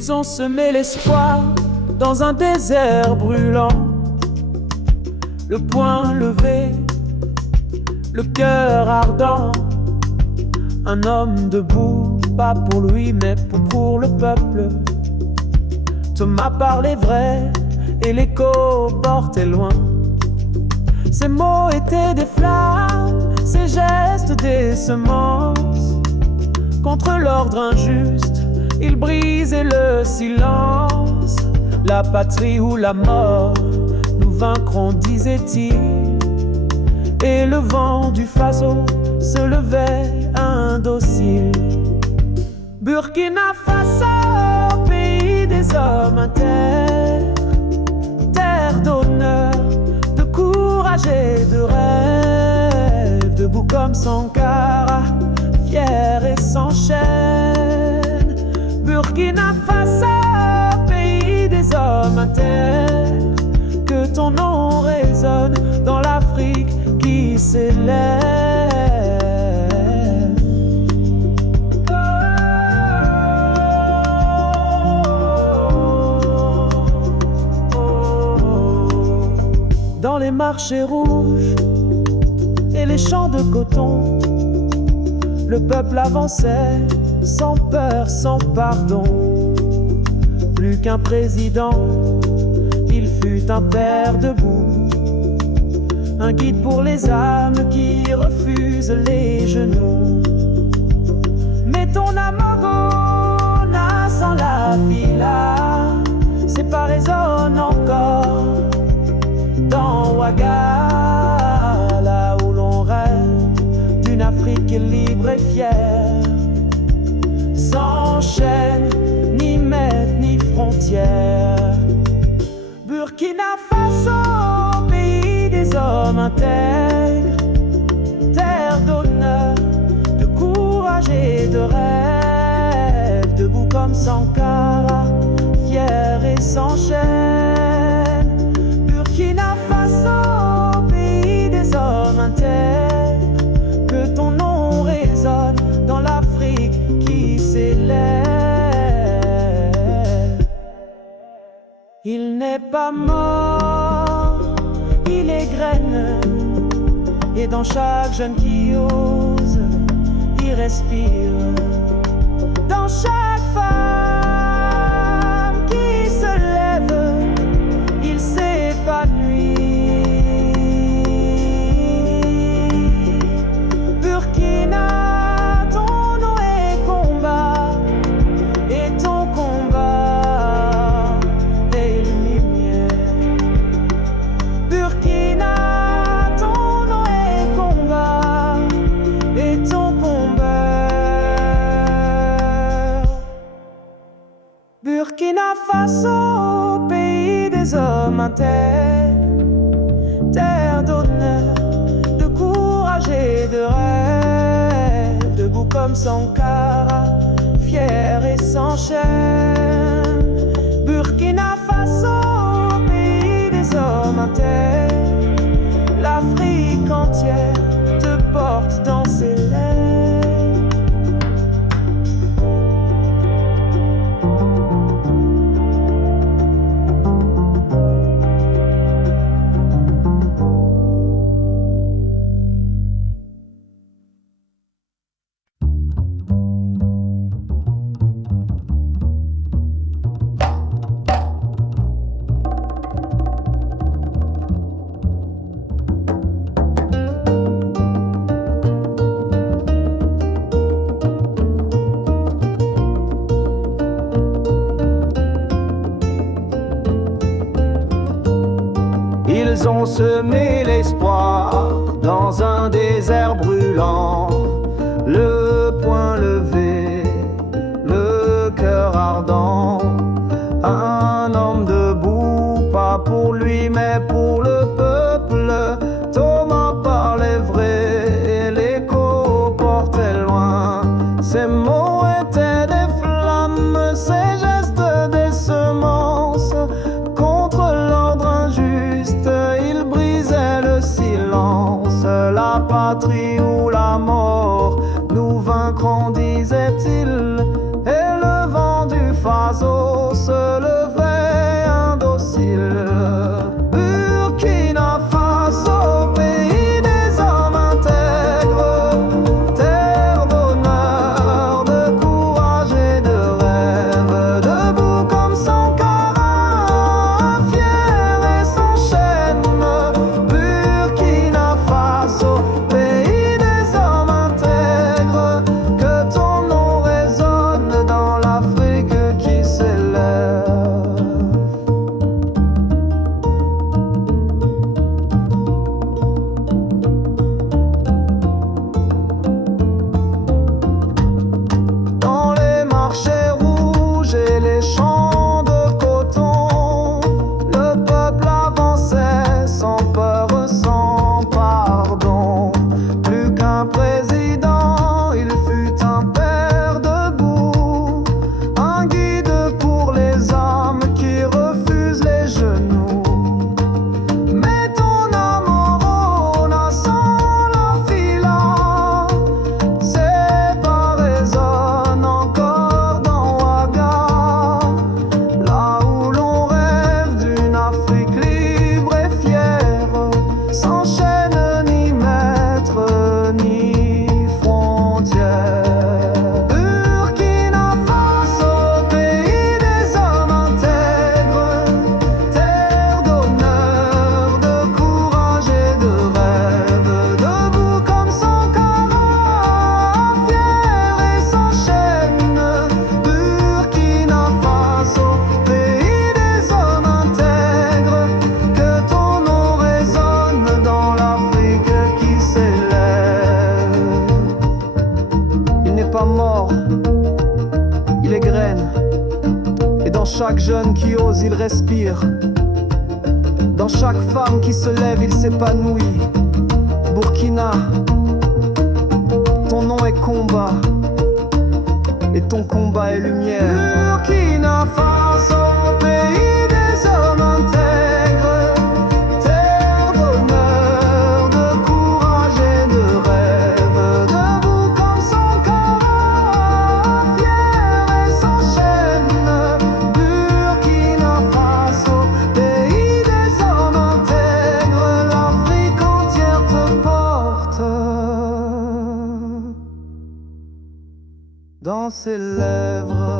Ils ont semé l'espoir dans un désert brûlant. Le poing levé, le cœur ardent. Un homme debout, pas pour lui mais pour le peuple. Thomas parlait vrai et l'écho portait loin. Ses mots étaient des flammes, ses gestes des semences. Contre l'ordre injuste, il brisait le silence. La patrie ou la mort, nous vaincrons, disait-il. Et le vent du Faso se levait indocile. Burkina Faso, pays des hommes intègres, terre d'honneur, de courage et de rêve, debout comme Sankara, fier et sans chaîne. Burkina Faso, pays des hommes intègres, que ton nom résonne dans l'Afrique qui s'élève. Dans les marchés rouges et les champs de coton, le peuple avançait sans peur, sans pardon. Plus qu'un président, il fut un père debout, un guide pour les âmes qui refusent les genoux. Mais ton amogona sans la villa, c'est pas résonne encore dans Ouaga, là où l'on rêve d'une Afrique libre et fière, sans chaîne, ni maître, ni frontières. Burkina Faso, pays des hommes intègres, terre d'honneur, de courage et de rêve, debout comme Sankara, fier et sans chaîne. Burkina Faso, pays des hommes intègres, que ton nom résonne dans l'Afrique qui s'élève. Il n'est pas mort, il est graine, et dans chaque jeune qui ose, il respire. Dans chaque femme qui se lève, il s'épanouit. Burkina, ton nom est combat, et ton combat est lumière. Burkina, ton nom est combat, et ton combat. Burkina Faso, pays des hommes intègres, terre d'honneur, de courage et de rêve, debout comme Sankara, fier et sans chaîne. Burkina Faso, pays des hommes intègres, l'Afrique entière te porte dans ses lèvres. Ils ont semé l'espoir dans un désert brûlant, le poing levé, le cœur ardent. Un homme debout, pas pour lui mais pour le peuple. Thomas parlait vrai et l'écho portait loin. Ses mots étaient des flammes, ses gestes des semences. Contre l'ordre injuste, il brisait le silence. La patrie ou la mort, nous vaincrons, disait-il. Et le vent du Faso président, il fut un père debout, un guide pour les âmes qui refusent les genoux. Mais ton amour n'a sans la fila, c'est pas résonne encore dans Ouaga, là où l'on rêve d'une Afrique libre et fière, sans chaîne ni maître ni frontière. Burkina Faso, pays des hommes intègres, terre d'honneur, de courage et de rêve, debout comme Sankara, fier et sans chaîne. Burkina Faso, pays des hommes intègres, que ton nom résonne dans l'Afrique qui s'élève. Il n'est pas mort, il est graine, et dans chaque jeune qui ose, il respire. Dans chaque femme qui se lève, il s'épanouit. Burkina, ton nom est combat, et ton combat est lumière. Burkina Faso, pays des hommes intègres, terre d'honneur, de courage et de rêve, debout comme Sankara, fier et sans chaîne. Burkina Faso, pays des hommes intègres, l'Afrique entière te porte dans ses lèvres.